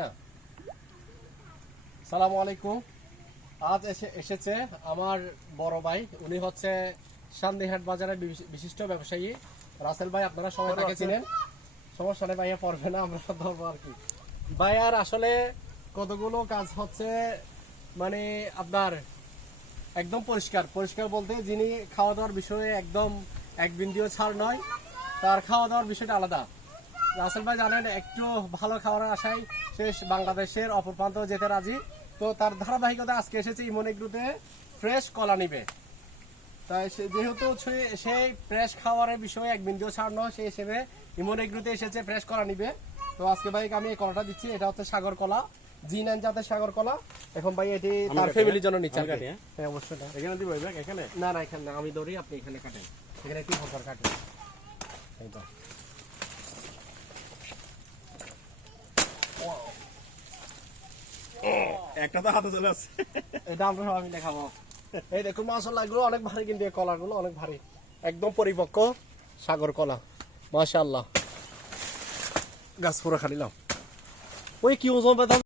না। সালামু আলাইকুম। আজ এসেছে আমার বড় ভাই, উনি হচ্ছে শান্তিহাট বাজারের বিশিষ্ট ব্যবসায়ী রাসেল ভাই। আপনারা সবাই তাকে চিনেন, সমস্যা নেই, ভাইয়া পড়বে না, আমরা ধরবো আর কি। ভাইয়ার আসলে কতগুলো কাজ হচ্ছে, মানে আপনার একদম পরিষ্কার পরিষ্কার বলতে, যিনি খাওয়া দাওয়ার বিষয়ে একদম এক বিন্দুও ছাড় নয়, তার খাওয়া দাওয়ার বিষয়টা আলাদা। রাসেল ভাই জানেন, একটু ভালো খাওয়ার আশায় সে বাংলাদেশের অপর প্রান্ত যেতে রাজি। তো তার ধারাবাহিকতা আজকে এসেছে ইমন এগ্রোতে ফ্রেশ কলা নিবে। তাই যেহেতু সেই ফ্রেশ খাওয়ারের বিষয়ে এক বিন্দুও ছাড় নয়, সেই হিসেবে ইমন এগ্রোতে এসেছে ফ্রেশ কলা নিবে। তো আজকে ভাইকে আমি এই কলাটা দিচ্ছি, এটা হচ্ছে সাগর কলা, জি9 জাতের সাগর কলা। এখন ভাই এটি তার ফ্যামিলির জন্য নিচ্ছে। হ্যাঁ অবশ্যই। এখানে দিব এখানে না না, এখানে না, আমি ধরি, আপনি এখানে কাটেন, এখানে একটু হকার কাটেন। একটা তো হাতে চলে আসছে। এটা আমরা আমি দেখাবো। এই দেখুন মাশাআল্লাহ, এগুলো অনেক ভারী, কিন্তু এই কলাগুলো অনেক ভারী, একদম পরিপক্ক সাগর কলা, মাশাআল্লাহ। গাছ পুরো খালিলাম, ওই কি ওজন